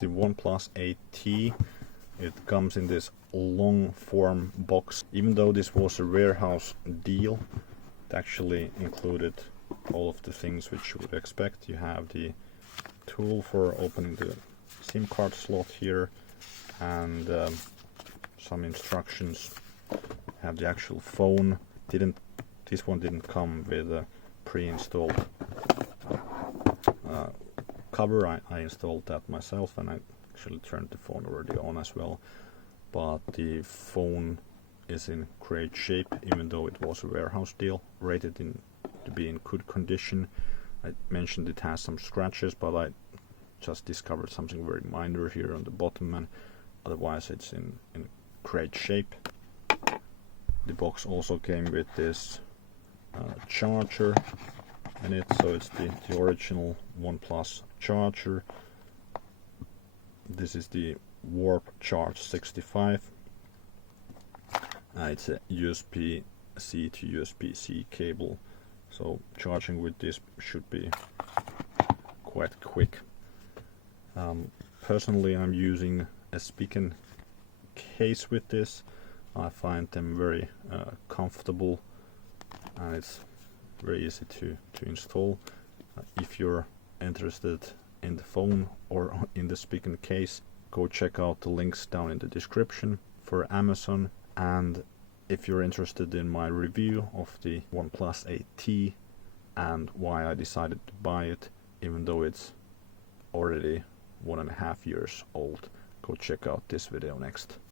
The OnePlus 8T, it comes in this long form box. Even though this was a warehouse deal, it actually included all of the things which you would expect. You have the tool for opening the SIM card slot here, and some instructions. Have the actual phone. This one didn't come with a pre-installed cover. I installed that myself, and I actually turned the phone already on as well. But the phone is in great shape, even though it was a warehouse deal, rated to be in good condition. I mentioned it has some scratches, but I just discovered something very minor here on the bottom, and otherwise it's in great shape. The box also came with this charger in it, so it's the original OnePlus charger. This is the Warp Charge 65. It's a USB-C to USB-C cable, so charging with this should be quite quick. Personally, I'm using a Spigen case with this. I find them very comfortable, and it's very easy to install. If you're interested in the phone or in the Spigen case, go check out the links down in the description for Amazon. And if you're interested in my review of the OnePlus 8T and why I decided to buy it, even though it's already 1.5 years old, go check out this video next.